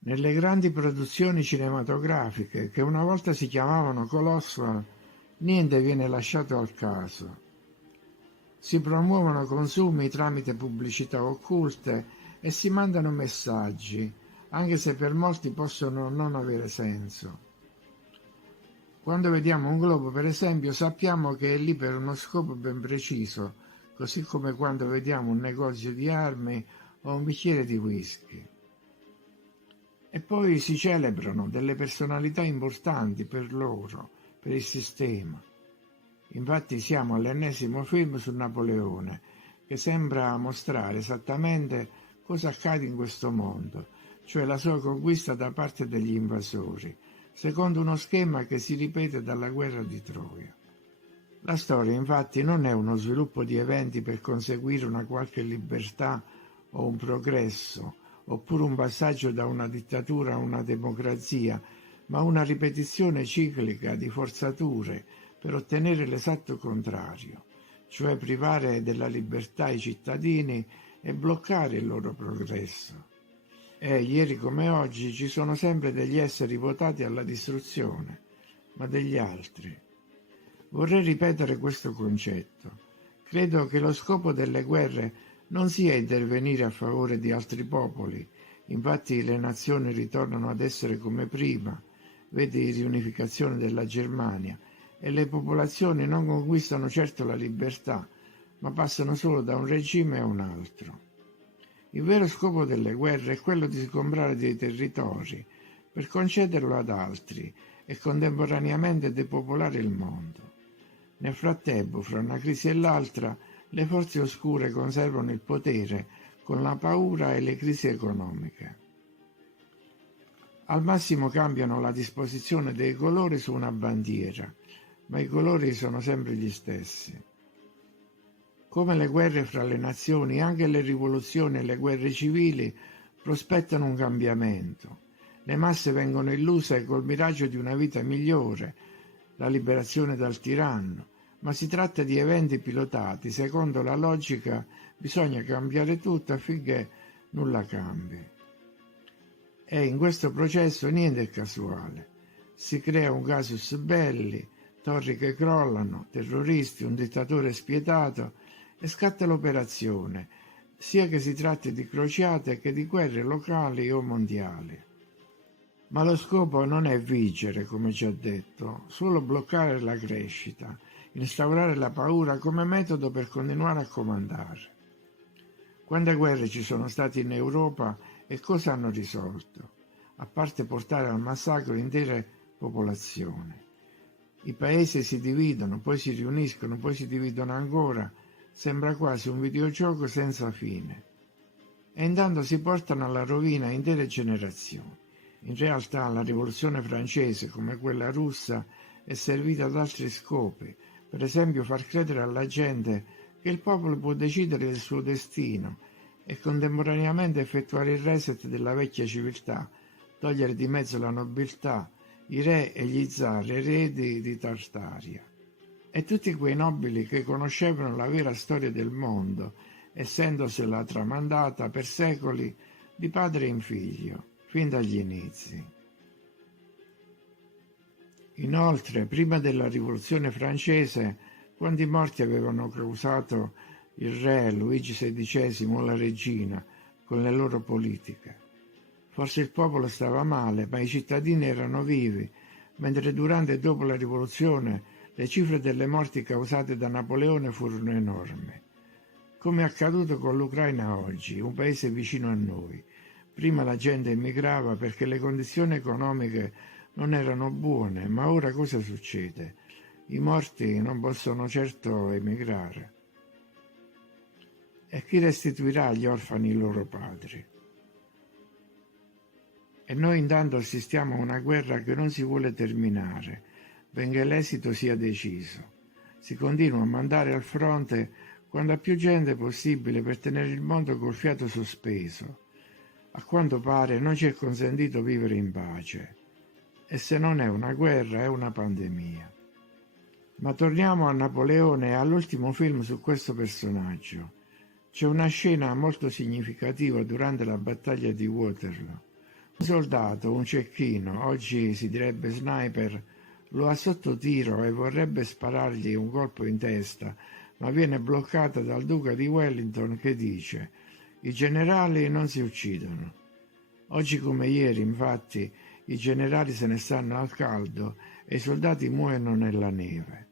Nelle grandi produzioni cinematografiche, che una volta si chiamavano colossal, niente viene lasciato al caso. Si promuovono consumi tramite pubblicità occulte e si mandano messaggi, anche se per molti possono non avere senso. Quando vediamo un globo, per esempio, sappiamo che è lì per uno scopo ben preciso, così come quando vediamo un negozio di armi o un bicchiere di whisky. E poi si celebrano delle personalità importanti per loro, per il sistema. Infatti siamo all'ennesimo film su Napoleone, che sembra mostrare esattamente cosa accade in questo mondo, cioè la sua conquista da parte degli invasori, secondo uno schema che si ripete dalla guerra di Troia. La storia infatti non è uno sviluppo di eventi per conseguire una qualche libertà o un progresso, oppure un passaggio da una dittatura a una democrazia, ma una ripetizione ciclica di forzature per ottenere l'esatto contrario, cioè privare della libertà i cittadini e bloccare il loro progresso. E ieri come oggi ci sono sempre degli esseri votati alla distruzione, ma degli altri. Vorrei ripetere questo concetto. Credo che lo scopo delle guerre non sia intervenire a favore di altri popoli, infatti le nazioni ritornano ad essere come prima, vedi riunificazione della Germania, e le popolazioni non conquistano certo la libertà, ma passano solo da un regime a un altro. Il vero scopo delle guerre è quello di sgombrare dei territori per concederlo ad altri e contemporaneamente depopolare il mondo. Nel frattempo, fra una crisi e l'altra, le forze oscure conservano il potere con la paura e le crisi economiche. Al massimo cambiano la disposizione dei colori su una bandiera, ma i colori sono sempre gli stessi. Come le guerre fra le nazioni, anche le rivoluzioni e le guerre civili prospettano un cambiamento. Le masse vengono illuse col miraggio di una vita migliore, la liberazione dal tiranno, ma si tratta di eventi pilotati secondo la logica bisogna cambiare tutto affinché nulla cambi. E in questo processo niente è casuale. Si crea un casus belli, torri che crollano, terroristi, un dittatore spietato e scatta l'operazione, sia che si tratti di crociate che di guerre locali o mondiali. Ma lo scopo non è vincere, come già detto, solo bloccare la crescita, instaurare la paura come metodo per continuare a comandare. Quante guerre ci sono state in Europa e cosa hanno risolto, a parte portare al massacro intere popolazioni? I paesi si dividono, poi si riuniscono, poi si dividono ancora, sembra quasi un videogioco senza fine. E intanto si portano alla rovina intere generazioni. In realtà la rivoluzione francese, come quella russa, è servita ad altri scopi, per esempio far credere alla gente che il popolo può decidere del suo destino e contemporaneamente effettuare il reset della vecchia civiltà, togliere di mezzo la nobiltà, i re e gli zar eredi di Tartaria. E tutti quei nobili che conoscevano la vera storia del mondo, essendosela tramandata per secoli di padre in figlio, fin dagli inizi. Inoltre, prima della rivoluzione francese, quanti morti avevano causato il re, Luigi XVI o la regina, con le loro politiche? Forse il popolo stava male, ma i cittadini erano vivi, mentre durante e dopo la rivoluzione le cifre delle morti causate da Napoleone furono enormi. Come è accaduto con l'Ucraina oggi, un paese vicino a noi. Prima la gente emigrava perché le condizioni economiche non erano buone, ma ora cosa succede? I morti non possono certo emigrare. E chi restituirà agli orfani i loro padri? E noi intanto assistiamo a una guerra che non si vuole terminare, benché l'esito sia deciso. Si continua a mandare al fronte quanta più gente possibile per tenere il mondo col fiato sospeso. A quanto pare non ci è consentito vivere in pace. E se non è una guerra, è una pandemia. Ma torniamo a Napoleone e all'ultimo film su questo personaggio. C'è una scena molto significativa durante la battaglia di Waterloo, Un soldato, un cecchino, oggi si direbbe sniper, lo ha sotto tiro e vorrebbe sparargli un colpo in testa, ma viene bloccata dal duca di Wellington che dice: i generali non si uccidono. Oggi come ieri, infatti, i generali se ne stanno al caldo e i soldati muoiono nella neve.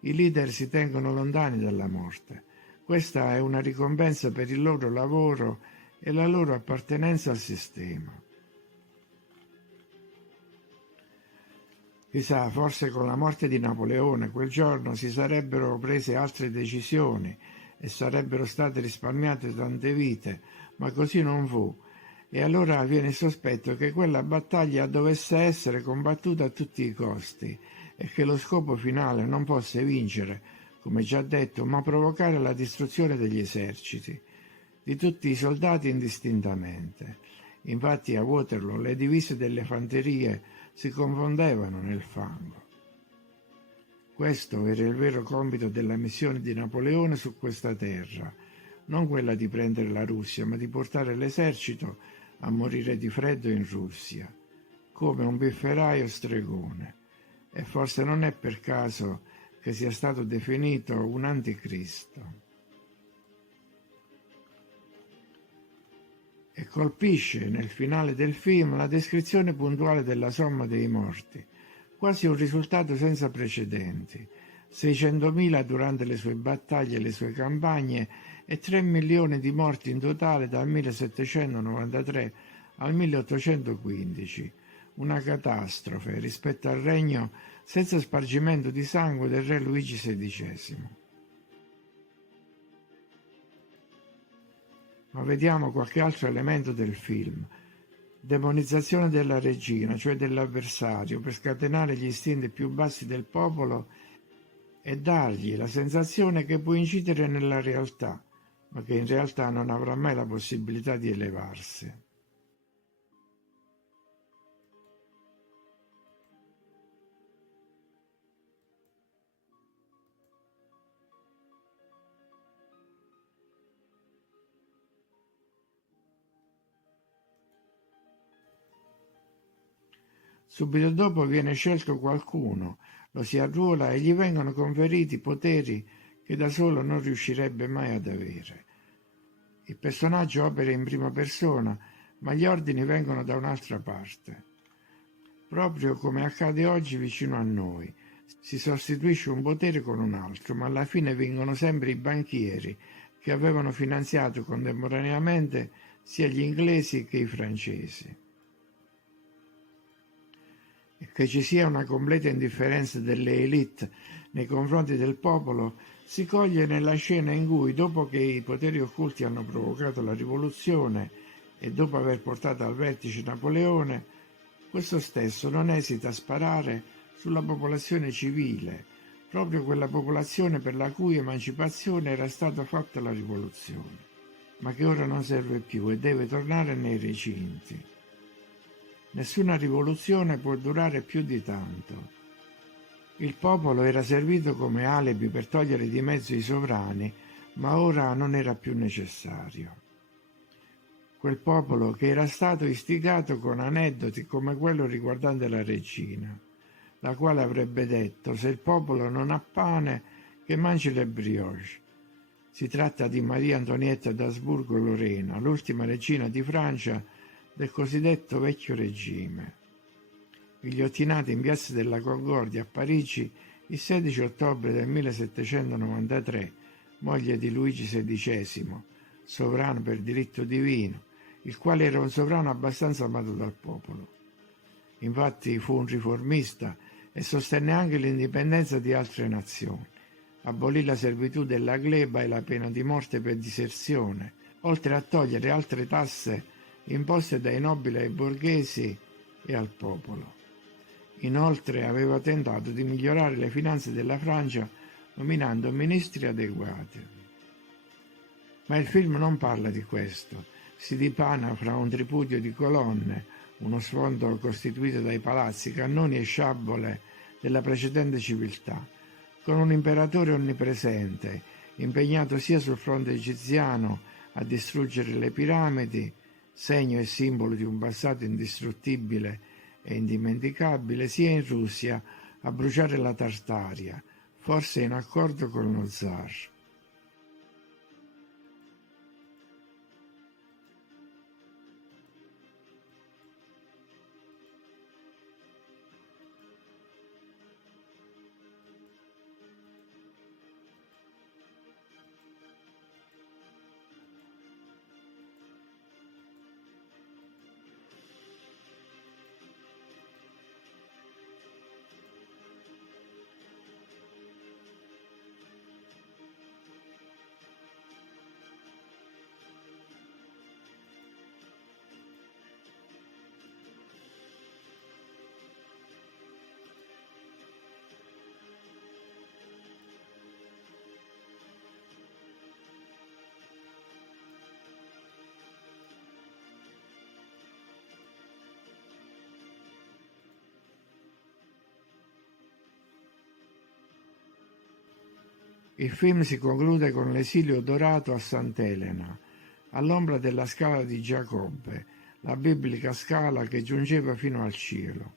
I leader si tengono lontani dalla morte. Questa è una ricompensa per il loro lavoro e la loro appartenenza al sistema. Chissà, forse con la morte di Napoleone quel giorno si sarebbero prese altre decisioni e sarebbero state risparmiate tante vite, ma così non fu. E allora viene il sospetto che quella battaglia dovesse essere combattuta a tutti i costi e che lo scopo finale non fosse vincere, come già detto, ma provocare la distruzione degli eserciti, di tutti i soldati indistintamente. Infatti a Waterloo le divise delle fanterie si confondevano nel fango. Questo era il vero compito della missione di Napoleone su questa terra, non quella di prendere la Russia, ma di portare l'esercito a morire di freddo in Russia, come un pifferaio stregone. E forse non è per caso che sia stato definito un anticristo. E colpisce nel finale del film la descrizione puntuale della somma dei morti, quasi un risultato senza precedenti, 600.000 durante le sue battaglie e le sue campagne e 3 milioni di morti in totale dal 1793 al 1815, una catastrofe rispetto al regno senza spargimento di sangue del re Luigi XVI. Ma vediamo qualche altro elemento del film. Demonizzazione della regina, cioè dell'avversario, per scatenare gli istinti più bassi del popolo e dargli la sensazione che può incidere nella realtà, ma che in realtà non avrà mai la possibilità di elevarsi. Subito dopo viene scelto qualcuno, lo si arruola e gli vengono conferiti poteri che da solo non riuscirebbe mai ad avere. Il personaggio opera in prima persona, ma gli ordini vengono da un'altra parte. Proprio come accade oggi vicino a noi, si sostituisce un potere con un altro, ma alla fine vincono sempre i banchieri che avevano finanziato contemporaneamente sia gli inglesi che i francesi. Che ci sia una completa indifferenza delle élite nei confronti del popolo si coglie nella scena in cui, dopo che i poteri occulti hanno provocato la rivoluzione e dopo aver portato al vertice Napoleone, questo stesso non esita a sparare sulla popolazione civile, proprio quella popolazione per la cui emancipazione era stata fatta la rivoluzione, ma che ora non serve più e deve tornare nei recinti. Nessuna rivoluzione può durare più di tanto. Il popolo era servito come alibi per togliere di mezzo i sovrani, ma ora non era più necessario. Quel popolo che era stato istigato con aneddoti come quello riguardante la regina, la quale avrebbe detto: se il popolo non ha pane, che mangi le brioche. Si tratta di Maria Antonietta d'Asburgo-Lorena, l'ultima regina di Francia del cosiddetto vecchio regime, ghigliottinata in piazza della Concordia a Parigi il 16 ottobre del 1793, moglie di Luigi XVI, sovrano per diritto divino, il quale era un sovrano abbastanza amato dal popolo. Infatti fu un riformista e sostenne anche l'indipendenza di altre nazioni. Abolì la servitù della gleba e la pena di morte per diserzione, oltre a togliere altre tasse imposte dai nobili ai borghesi e al popolo. Inoltre aveva tentato di migliorare le finanze della Francia nominando ministri adeguati. Ma il film non parla di questo, si dipana fra un tripudio di colonne, uno sfondo costituito dai palazzi, cannoni e sciabole della precedente civiltà, con un imperatore onnipresente, impegnato sia sul fronte egiziano a distruggere le piramidi, segno e simbolo di un passato indistruttibile e indimenticabile, sia in Russia a bruciare la Tartaria, forse in accordo con lo zar. Il film si conclude con l'esilio dorato a Sant'Elena, all'ombra della scala di Giacobbe, la biblica scala che giungeva fino al cielo.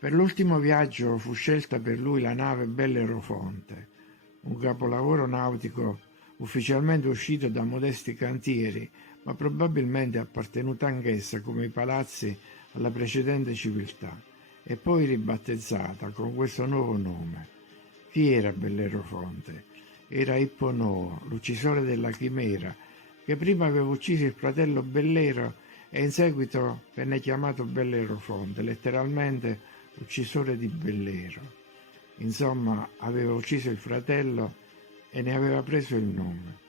Per l'ultimo viaggio fu scelta per lui la nave Bellerofonte, un capolavoro nautico ufficialmente uscito da modesti cantieri, ma probabilmente appartenuta anch'essa, come i palazzi, alla precedente civiltà, e poi ribattezzata con questo nuovo nome. Chi era Bellerofonte? Era Ipponoo, l'uccisore della chimera, che prima aveva ucciso il fratello Bellero e in seguito venne chiamato Bellerofonte, letteralmente uccisore di Bellero. Insomma, aveva ucciso il fratello e ne aveva preso il nome.